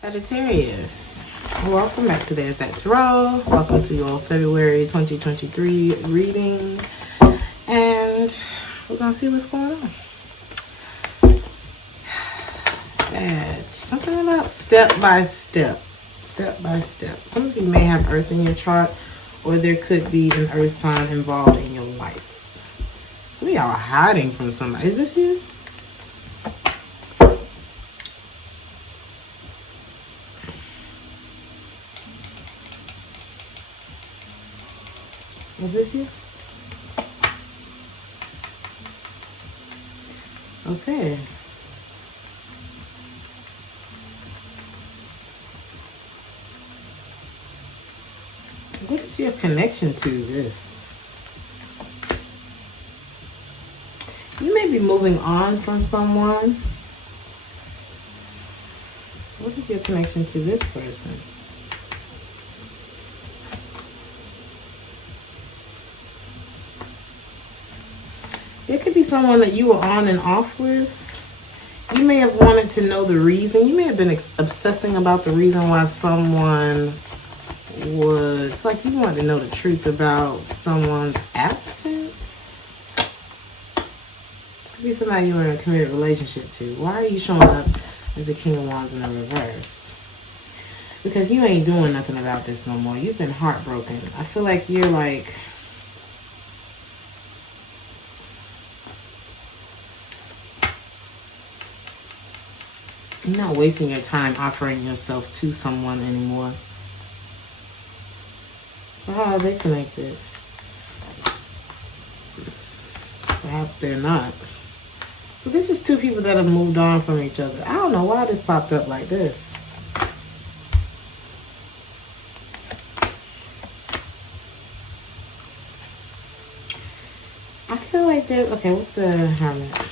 Sagittarius, welcome back to Theresthattarot. Welcome to your February 2023 reading, and we're gonna see what's going on. Sag, something about step by step. Some of you may have Earth in your chart, or there could be an Earth sign involved in your life. Some of y'all are hiding from somebody. Is this you? Is this you? Okay. What is your connection to this? You may be moving on from someone. What is your connection to this person? It could be someone that you were on and off with. You may have wanted to know the reason. You may have been obsessing about the reason why someone was... It's like you wanted to know the truth about someone's absence. This could be somebody you were in a committed relationship to. Why are you showing up as the King of Wands in the reverse? Because you ain't doing nothing about this no more. You've been heartbroken. I feel like you're like... You're not wasting your time offering yourself to someone anymore. But how are they connected? Perhaps they're not. So this is two people that have moved on from each other. I don't know why this popped up like this. I feel like they're... Okay, what's the Hermit?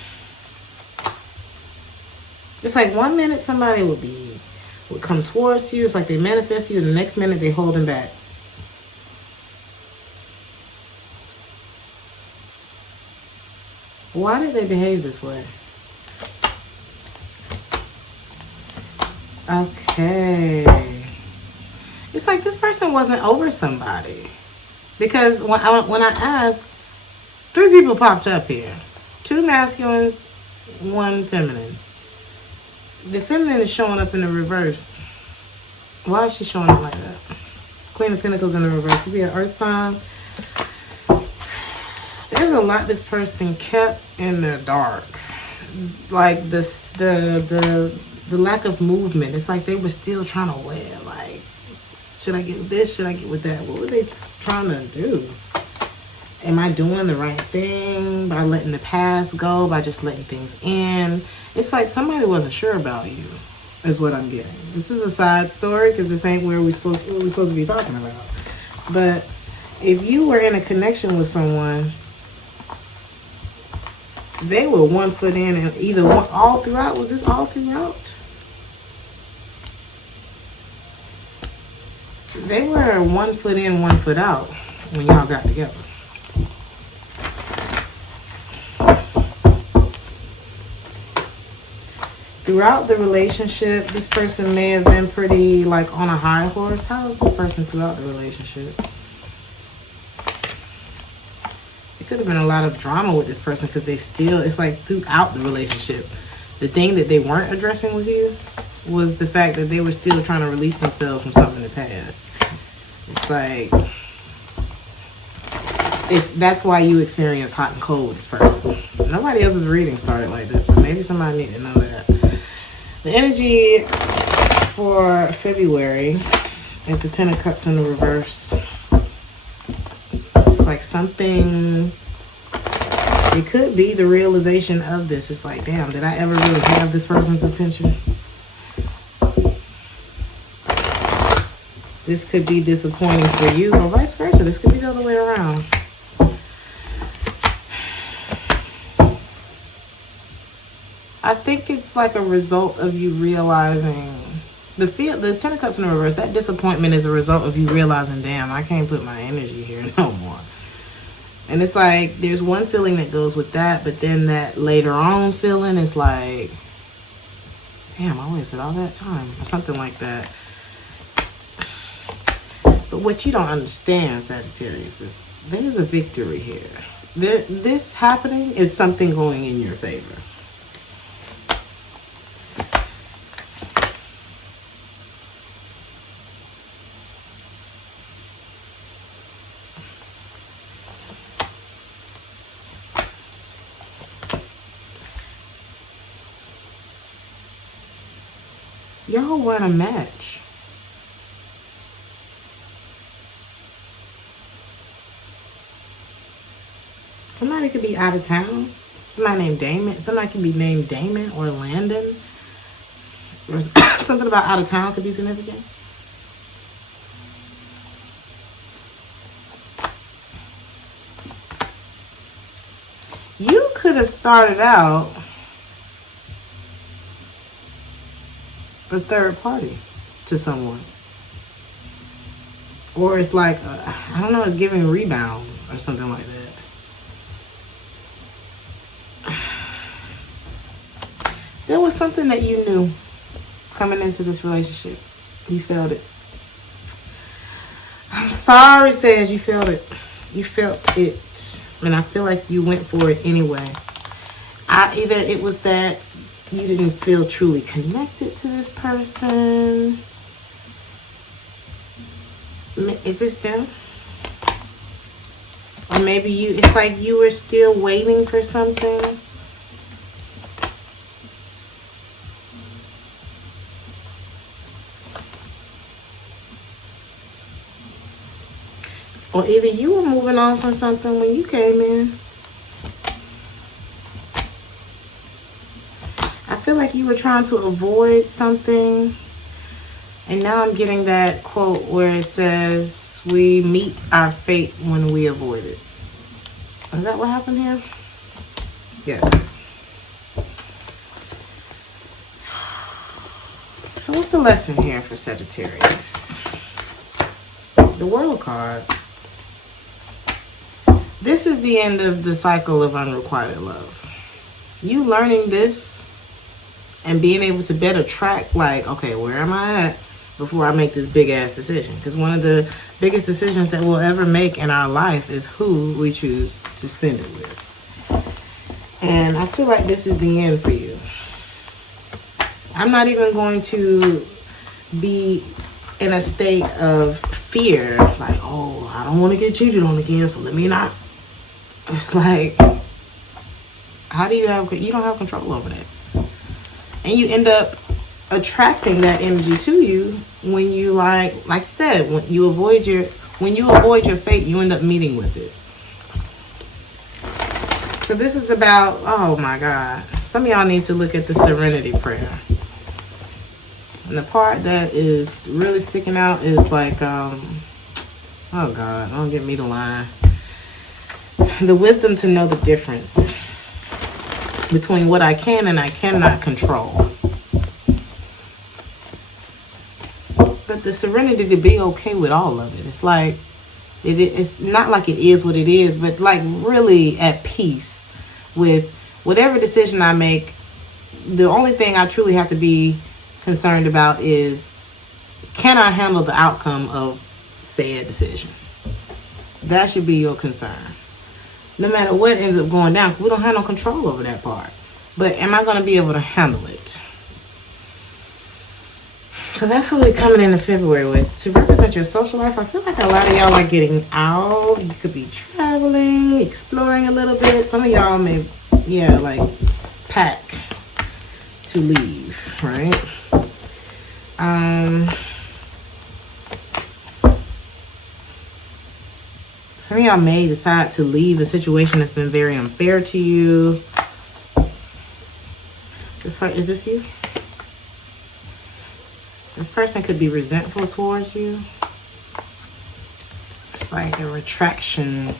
It's like 1 minute somebody would come towards you. It's like they manifest you, and the next minute they holding back. Why did they behave this way? Okay. It's like this person wasn't over somebody. Because when I asked, 3 people popped up here. 2 masculines, 1 feminine. The feminine is showing up in the reverse. Why is she showing up like that? Queen of Pentacles in the reverse. Could be an earth sign. There's a lot this person kept in the dark. Like this, the lack of movement. It's like they were still trying to wear. Like, should I get with this? Should I get with that? What were they trying to do? Am I doing the right thing by letting the past go, by just letting things in? It's like somebody wasn't sure about you, is what I'm getting. This is a side story because this ain't where we're supposed to be talking about. But if you were in a connection with someone, they were 1 foot in and either one, all throughout. Was this all throughout? They were 1 foot in, 1 foot out when y'all got together. Throughout the relationship, this person may have been pretty, like, on a high horse. How is this person throughout the relationship? It could have been a lot of drama with this person because they still, it's like throughout the relationship, the thing that they weren't addressing with you was the fact that they were still trying to release themselves from something in the past. It's like, that's why you experience hot and cold with this person. Nobody else's reading started like this, but maybe somebody need to know that. The energy for February is the 10 of Cups in the reverse. It's like something, it could be the realization of this. It's like, damn, did I ever really have this person's attention? This could be disappointing for you, or vice versa. This could be the other way around. I think it's like a result of you realizing the 10 of Cups in the reverse. That disappointment is a result of you realizing, damn, I can't put my energy here no more. And it's like there's one feeling that goes with that, but then that later on feeling is like, Damn, I wasted all that time. Or something like that. But what you don't understand, Sagittarius, is there's a victory here. This happening is something going in your favor. Y'all weren't a match. Somebody could be out of town. Somebody named Damon. Somebody could be named Damon or Landon. Or something about out of town could be significant. You could have started out a third party to someone. Or it's like, I don't know, it's giving rebound or something like that. There was something that you knew coming into this relationship. You felt it. I'm sorry, Sag, you felt it. You felt it. And I feel like you went for it anyway. Either it was that you didn't feel truly connected to this person. Is this them? Or maybe it's like you were still waiting for something. Or either you were moving on from something when you came in. I feel like you were trying to avoid something. And now I'm getting that quote where it says, we meet our fate when we avoid it. Is that what happened here? Yes. So what's the lesson here for Sagittarius? The World card. This is the end of the cycle of unrequited love. You learning this and being able to better track, like, okay, where am I at before I make this big ass decision? Because one of the biggest decisions that we'll ever make in our life is who we choose to spend it with. And I feel like this is the end for you. I'm not even going to be in a state of fear, like, oh, I don't want to get cheated on again, so let me not. It's like, how do you don't have control over that. And you end up attracting that energy to you when you like you said, when you avoid your fate, you end up meeting with it. So this is about, oh my God. Some of y'all need to look at the serenity prayer. And the part that is really sticking out is like, oh God, don't get me to lie. The wisdom to know the difference between what I can and I cannot control. But the serenity to be okay with all of it. It's like, it's not like it is what it is, but like really at peace with whatever decision I make. The only thing I truly have to be concerned about is, can I handle the outcome of said decision? That should be your concern. No matter what ends up going down, we don't have no control over that part. But am I going to be able to handle it? So that's what we're coming into February with. To represent your social life, I feel like a lot of y'all are getting out. You could be traveling, exploring a little bit. Some of y'all may, like pack to leave, right? Some of y'all may decide to leave a situation that's been very unfair to you. This part, is this you? This person could be resentful towards you. It's like a retraction.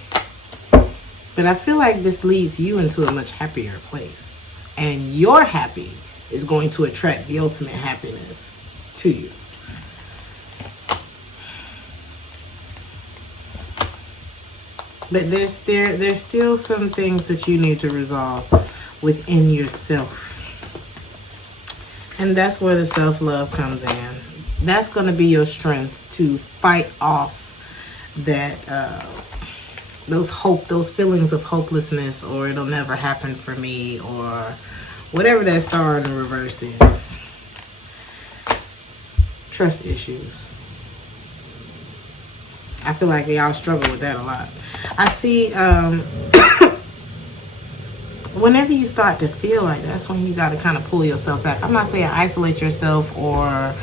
But I feel like this leads you into a much happier place. And your happy is going to attract the ultimate happiness to you. But there's still some things that you need to resolve within yourself. And that's where the self-love comes in. That's going to be your strength to fight off that those feelings of hopelessness, or it'll never happen for me, or whatever that star in the reverse is. Trust issues. I feel like y'all struggle with that a lot. I see whenever you start to feel like that's when you got to kind of pull yourself back. I'm not saying isolate yourself or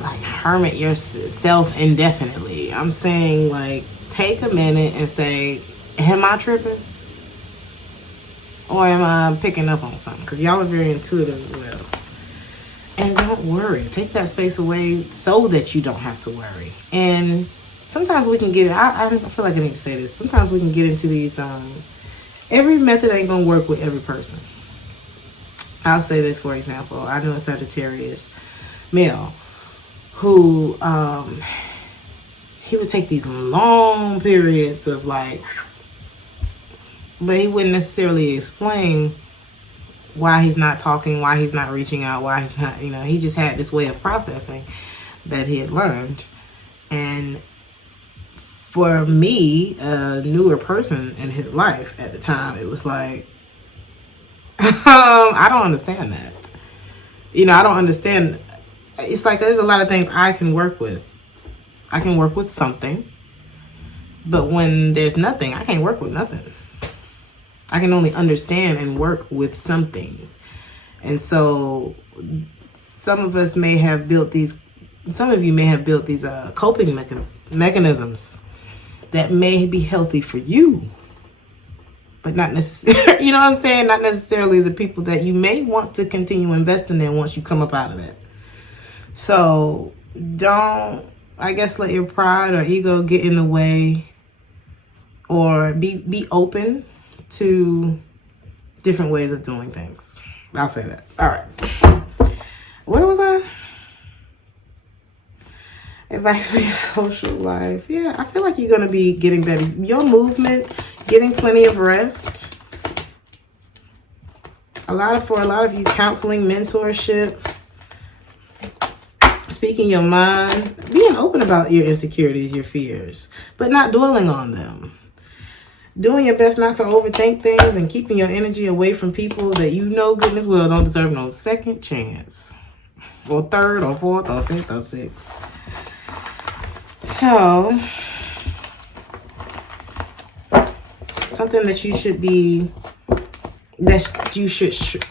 like hermit yourself indefinitely. I'm saying like take a minute and say, am I tripping? Or am I picking up on something? Because y'all are very intuitive as well. And don't worry. Take that space away so that you don't have to worry. And sometimes we can get, I feel like I need to say this. Sometimes we can get into these, every method ain't going to work with every person. I'll say this, for example. I know a Sagittarius male who, he would take these long periods of like, but he wouldn't necessarily explain why he's not talking, why he's not reaching out, why he's not, he just had this way of processing that he had learned. And for me, a newer person in his life at the time, it was like, I don't understand that. I don't understand. It's like there's a lot of things I can work with. I can work with something, but when there's nothing, I can't work with nothing. I can only understand and work with something. And so some of you may have built these coping mechanisms that may be healthy for you, but not necessarily, what I'm saying? Not necessarily the people that you may want to continue investing in once you come up out of that. So don't, I guess, let your pride or ego get in the way, or be open to different ways of doing things. I'll say that. All right. Where was I? Advice for your social life. Yeah, I feel like you're going to be getting better. Your movement, getting plenty of rest. For a lot of you, counseling, mentorship, speaking your mind, being open about your insecurities, your fears, but not dwelling on them. Doing your best not to overthink things and keeping your energy away from people that goodness well don't deserve no second chance. Or third or fourth or fifth or sixth. So, something that you should be,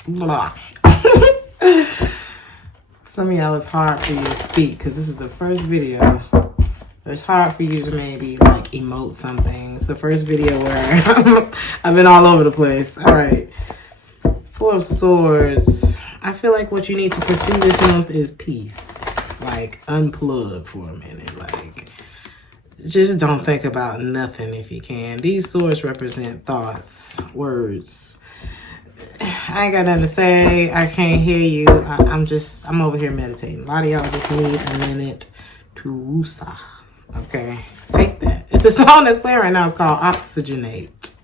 blah. Some of y'all, it's hard for you to speak because this is the first video. It's hard for you to maybe like emote something. It's the first video where I've been all over the place. All right. 4 of Swords. I feel like what you need to pursue this month is peace. Like unplug for a minute. Like just don't think about nothing if you can. These swords represent thoughts, words. I ain't got nothing to say. I can't hear you. I'm over here meditating. A lot of y'all just need a minute to woosah. Okay, take that. The song that's playing right now is called Oxygenate.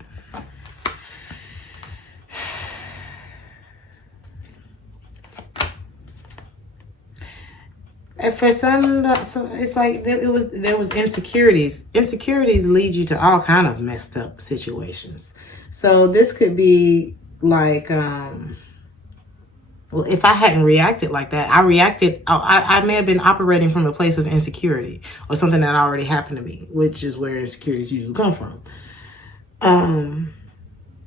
And for some, it's like there was insecurities. Insecurities lead you to all kind of messed up situations. So this could be like, well, if I hadn't reacted like that, I may have been operating from a place of insecurity or something that already happened to me, which is where insecurities usually come from.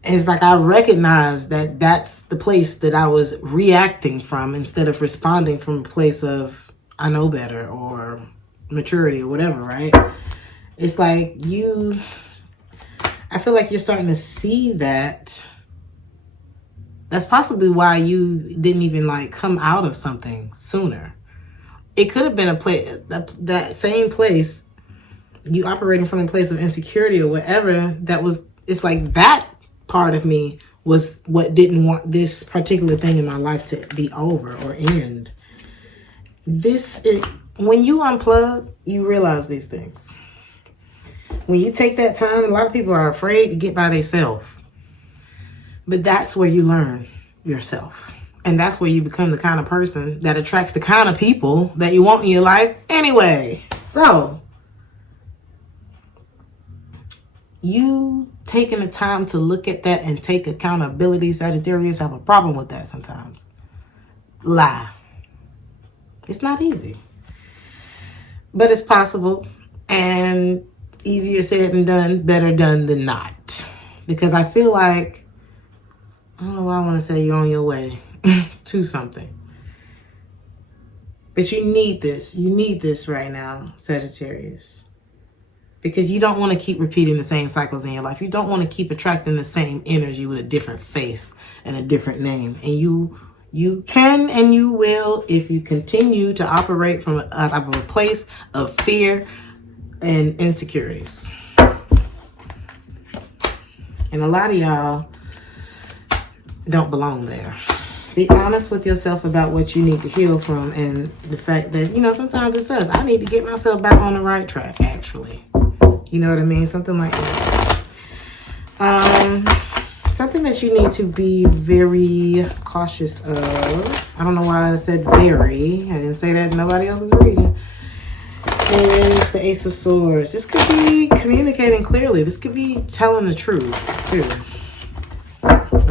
It's like I recognize that that's the place that I was reacting from instead of responding from a place of I know better or maturity or whatever, right? It's like I feel like you're starting to see that. That's possibly why you didn't even like come out of something sooner. It could have been a place, that same place, you operating from a place of insecurity or whatever. It's like that part of me was what didn't want this particular thing in my life to be over or end. When you unplug, you realize these things. When you take that time, a lot of people are afraid to get by themselves. But that's where you learn yourself. And that's where you become the kind of person that attracts the kind of people that you want in your life anyway. So, you taking the time to look at that and take accountability, Sagittarius, have a problem with that sometimes. Lie. It's not easy. But it's possible. And easier said than done, better done than not. Because I feel like, I don't know why I want to say you're on your way to something. But you need this. You need this right now, Sagittarius. Because you don't want to keep repeating the same cycles in your life. You don't want to keep attracting the same energy with a different face and a different name. And you can and you will if you continue to operate from out of a place of fear and insecurities. And a lot of y'all don't belong there. Be honest with yourself about what you need to heal from, and the fact that, sometimes it says, I need to get myself back on the right track, actually. You know what I mean? Something like that. Something that you need to be very cautious of. I don't know why I said very. I didn't say that. Nobody else is reading. Is the Ace of Swords. This could be communicating clearly. This could be telling the truth, too.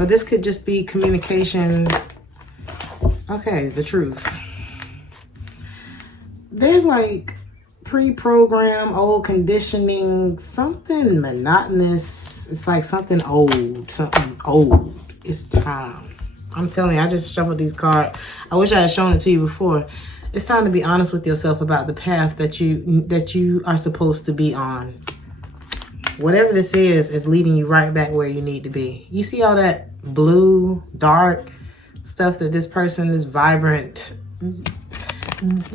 Or this could just be communication. Okay, the truth. There's like pre-programmed old conditioning, something monotonous. It's like something old. It's time. I'm telling you, I just shuffled these cards. I wish I had shown it to you before. It's time to be honest with yourself about the path that you are supposed to be on. Whatever this is leading you right back where you need to be. You see all that blue, dark stuff that this person is vibrant.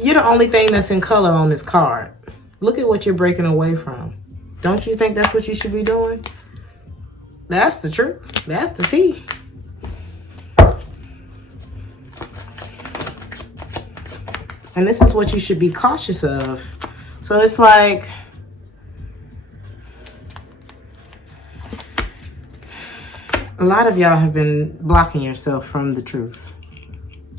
You're the only thing that's in color on this card. Look at what you're breaking away from. Don't you think that's what you should be doing? That's the truth. That's the tea. And this is what you should be cautious of. So it's like, a lot of y'all have been blocking yourself from the truth.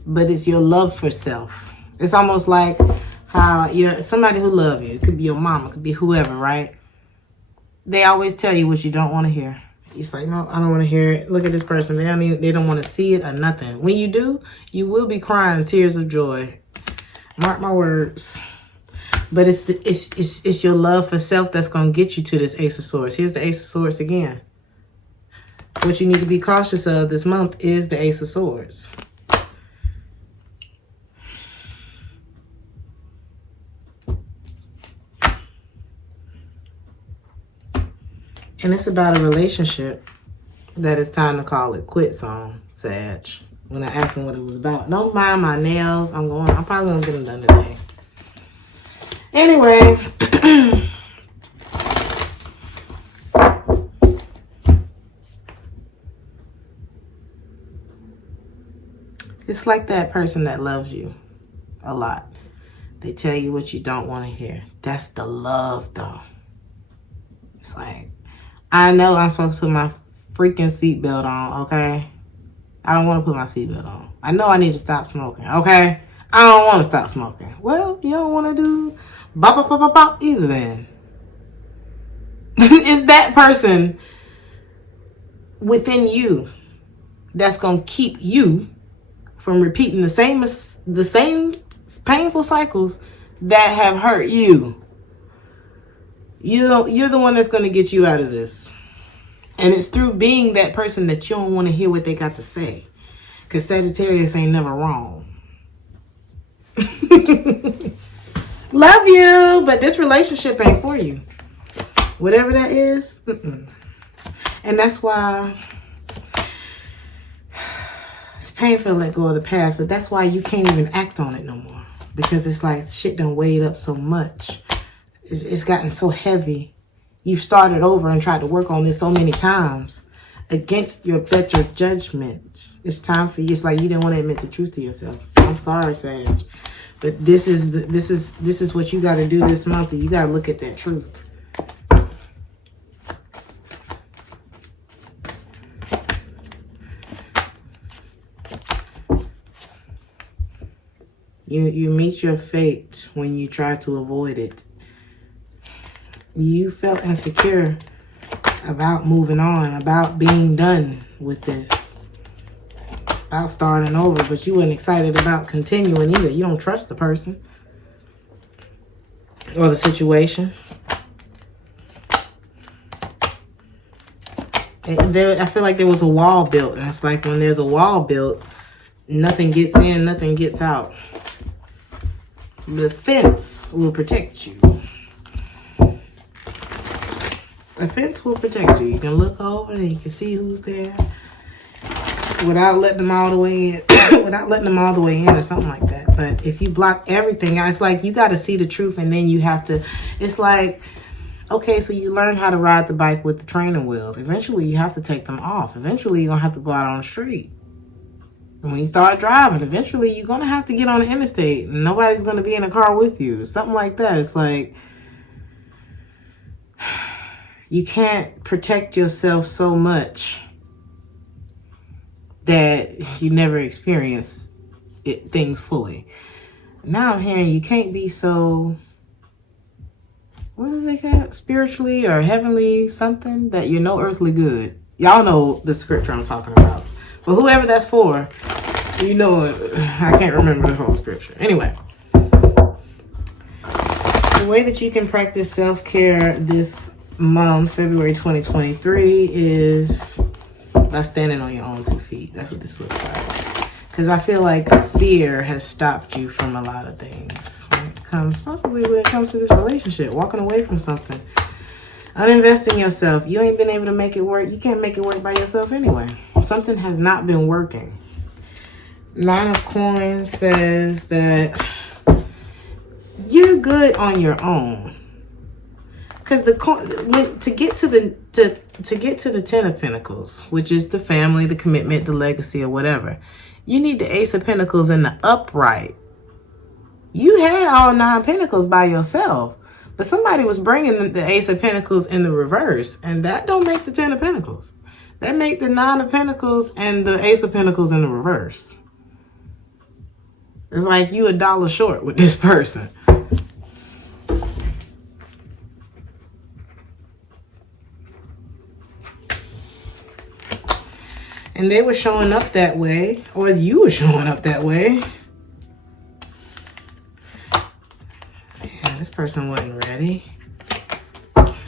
But it's your love for self. It's almost like how you're somebody who loves you. It could be your mama, it could be whoever, right? They always tell you what you don't want to hear. It's like, no, I don't want to hear it. Look at this person. They don't want to see it or nothing. When you do, you will be crying tears of joy. Mark my words. But it's your love for self that's going to get you to this Ace of Swords. Here's the Ace of Swords again. What you need to be cautious of this month is the Ace of Swords. And it's about a relationship that it's time to call it quits on, Sag. When I asked him what it was about. Don't mind my nails. I'm probably going to get them done today. Anyway. It's like that person that loves you a lot. They tell you what you don't want to hear. That's the love, though. It's like, I know I'm supposed to put my freaking seatbelt on, okay? I don't want to put my seatbelt on. I know I need to stop smoking, okay? I don't want to stop smoking. Well, you don't want to do bop, bop, bop, bop, bop either then. It's that person within you that's going to keep you from repeating the same painful cycles that have hurt you. You're the one that's going to get you out of this. And it's through being that person that you don't want to hear what they got to say. Because Sagittarius ain't never wrong. Love you, but this relationship ain't for you. Whatever that is. And that's why it's painful to let go of the past, but that's why you can't even act on it no more. Because it's like shit done weighed up so much. It's gotten so heavy. You've started over and tried to work on this so many times against your better judgment. It's time for you. It's like you didn't want to admit the truth to yourself. I'm sorry, Sag, but this is what you got to do this month. You got to look at that truth. You meet your fate when you try to avoid it. You felt insecure about moving on, about being done with this, about starting over, but you weren't excited about continuing either. You don't trust the person or the situation. I feel like there was a wall built, and it's like when there's a wall built, nothing gets in, nothing gets out. The fence will protect you. The fence will protect you. You can look over and you can see who's there without letting them all the way in, without letting them all the way in or something like that. But if you block everything out, it's like you got to see the truth, and then you have to, it's like, okay, so you learn how to ride the bike with the training wheels. Eventually you have to take them off. Eventually you're going to have to go out on the street. And when you start driving, eventually you're going to have to get on the interstate, and nobody's going to be in a car with you. Something like that. It's like, you can't protect yourself so much that you never experience things fully. Now I'm hearing you can't be so, what is it called? Spiritually or heavenly something, that you're no earthly good. Y'all know the scripture I'm talking about. But whoever that's for, you know it. I can't remember the whole scripture. Anyway. The way that you can practice self-care this month, February 2023, is by standing on your own 2 feet. That's what this looks like. Because I feel like fear has stopped you from a lot of things. Possibly when it comes to this relationship, walking away from something. Uninvesting yourself. You ain't been able to make it work. You can't make it work by yourself anyway. Something has not been working. 9 of Coins says that you're good on your own. Because to get to the 10 of Pentacles, which is the family, the commitment, the legacy, or whatever, you need the Ace of Pentacles in the upright. You had all 9 Pentacles by yourself, but somebody was bringing the Ace of Pentacles in the reverse, and that don't make the 10 of Pentacles. That make the 9 of Pentacles and the Ace of Pentacles in the reverse. It's like you $1 short with this person. And they were showing up that way, or you were showing up that way. Man, this person wasn't ready.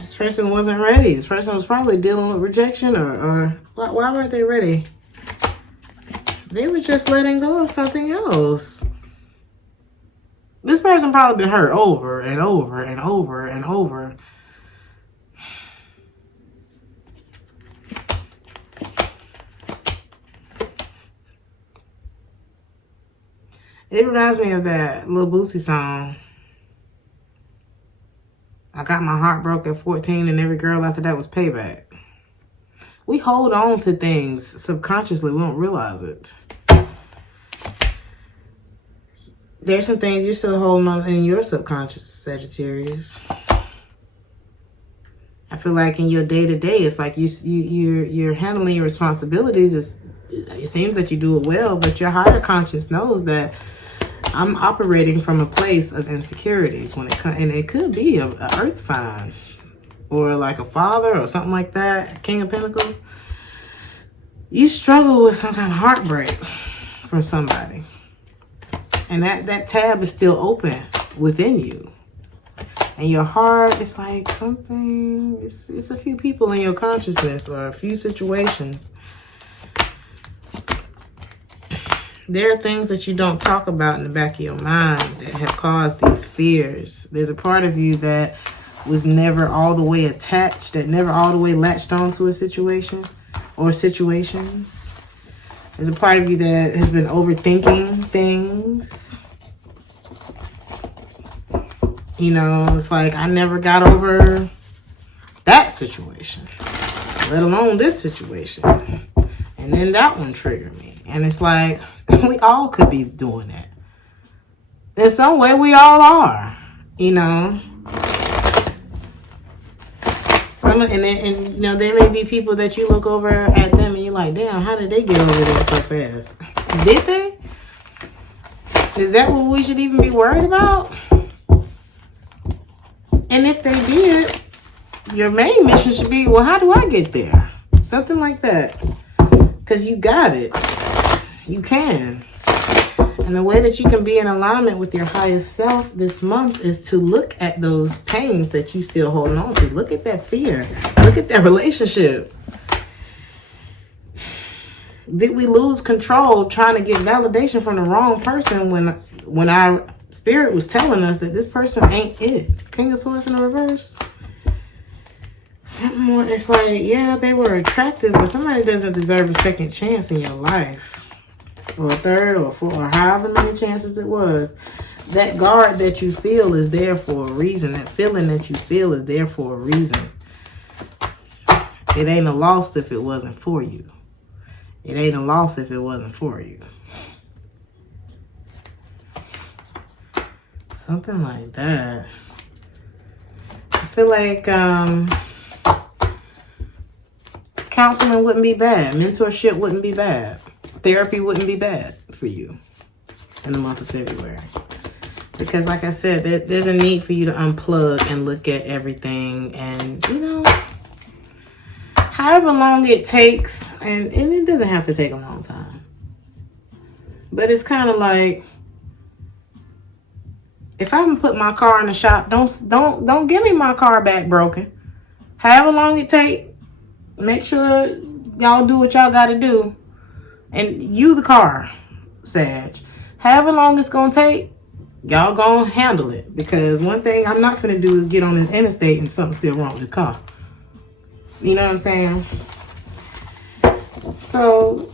This person wasn't ready. This person was probably dealing with rejection, or why weren't they ready? They were just letting go of something else. This person probably been hurt over and over and over and over. It reminds me of that Lil Boosie song. I got my heart broke at 14, and every girl after that was payback. We hold on to things subconsciously. We don't realize it. There's some things you're still holding on in your subconscious, Sagittarius. I feel like in your day-to-day, it's like you're handling your responsibilities. It seems that you do it well, but your higher conscience knows that I'm operating from a place of insecurities when it comes, and it could be a earth sign or like a father or something like that, King of Pentacles. You struggle with some kind of heartbreak from somebody, and that tab is still open within you, and your heart is like something. It's a few people in your consciousness or a few situations. There are things that you don't talk about in the back of your mind that have caused these fears. There's a part of you that was never all the way attached, that never all the way latched onto a situation or situations. There's a part of you that has been overthinking things. You know, it's like, I never got over that situation, let alone this situation. And then that one triggered me. And it's like, we all could be doing that. In some way, we all are, you know. And you know, there may be people that you look over at them and you're like, damn, how did they get over there so fast? Did they? Is that what we should even be worried about? And if they did, your main mission should be, well, how do I get there? Something like that. Because you got it. You can. And the way that you can be in alignment with your highest self this month is to look at those pains that you still holding on to. Look at that fear. Look at that relationship. Did we lose control trying to get validation from the wrong person when our spirit was telling us that this person ain't it? King of Swords in the reverse. Something more. It's like, yeah, they were attractive, but somebody doesn't deserve a second chance in your life. Or a third or fourth or however many chances it was. That guard that you feel is there for a reason. That feeling that you feel is there for a reason. It ain't a loss if it wasn't for you. It ain't a loss if it wasn't for you. Something like that. I feel like counseling wouldn't be bad. Mentorship wouldn't be bad. Therapy wouldn't be bad for you in the month of February. Because like I said, there's a need for you to unplug and look at everything. And, you know, however long it takes, and it doesn't have to take a long time. But it's kind of like, if I haven't put my car in the shop, don't give me my car back broken. However long it take, make sure y'all do what y'all got to do. And you the car, Sag. However long it's going to take, y'all going to handle it. Because one thing I'm not going to do is get on this interstate and something's still wrong with the car. You know what I'm saying? So,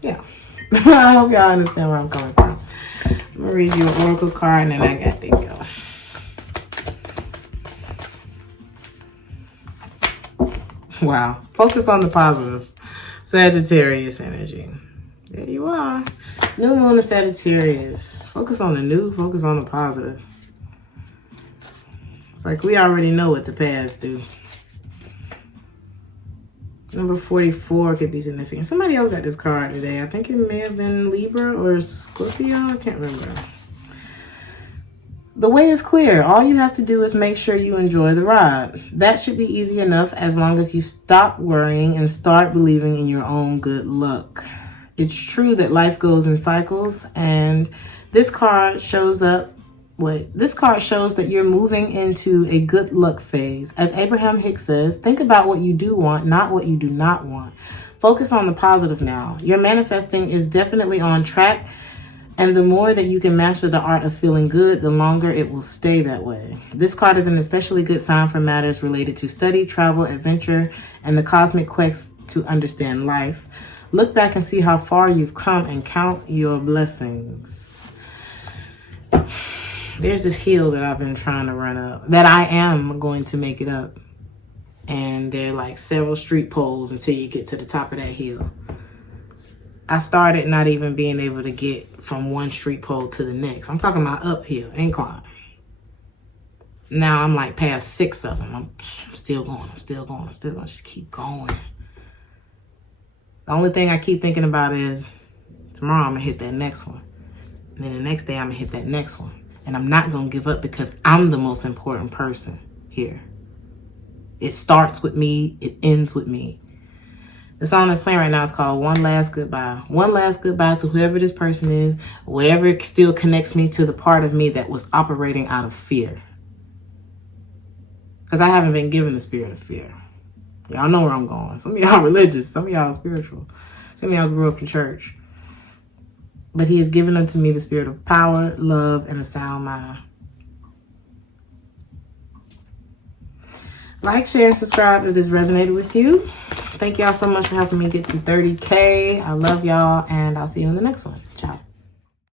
yeah. I hope y'all understand where I'm coming from. I'm going to read you an oracle card and then I got to go. Wow. Focus on the positive. Sagittarius energy. There you are. New moon of Sagittarius. Focus on the new. Focus on the positive. It's like we already know what the past do. Number 44 could be significant. Somebody else got this card today. I think it may have been Libra or Scorpio. I can't remember. The way is clear. All you have to do is make sure you enjoy the ride. That should be easy enough as long as you stop worrying and start believing in your own good luck. It's true that life goes in cycles, and this card shows that you're moving into a good luck phase. As Abraham Hicks says, think about what you do want, not what you do not want. Focus on the positive now. Your manifesting is definitely on track. And the more that you can master the art of feeling good, the longer it will stay that way. This card is an especially good sign for matters related to study, travel, adventure, and the cosmic quest to understand life. Look back and see how far you've come and count your blessings. There's this hill that I've been trying to run up, that I am going to make it up. And there are like several street poles until you get to the top of that hill. I started not even being able to get from one street pole to the next. I'm talking about uphill, incline. Now I'm like past 6 of them. I'm still going. I'm still going. Just keep going. The only thing I keep thinking about is tomorrow I'm going to hit that next one. And then the next day I'm going to hit that next one. And I'm not going to give up because I'm the most important person here. It starts with me. It ends with me. The song that's playing right now is called One Last Goodbye. One last goodbye to whoever this person is, whatever still connects me to the part of me that was operating out of fear. Because I haven't been given the spirit of fear. Y'all know where I'm going. Some of y'all religious, some of y'all spiritual. Some of y'all grew up in church. But he has given unto me the spirit of power, love, and a sound mind. Like, share, and subscribe if this resonated with you. Thank y'all so much for helping me get to 30K. I love y'all, and I'll see you in the next one. Ciao.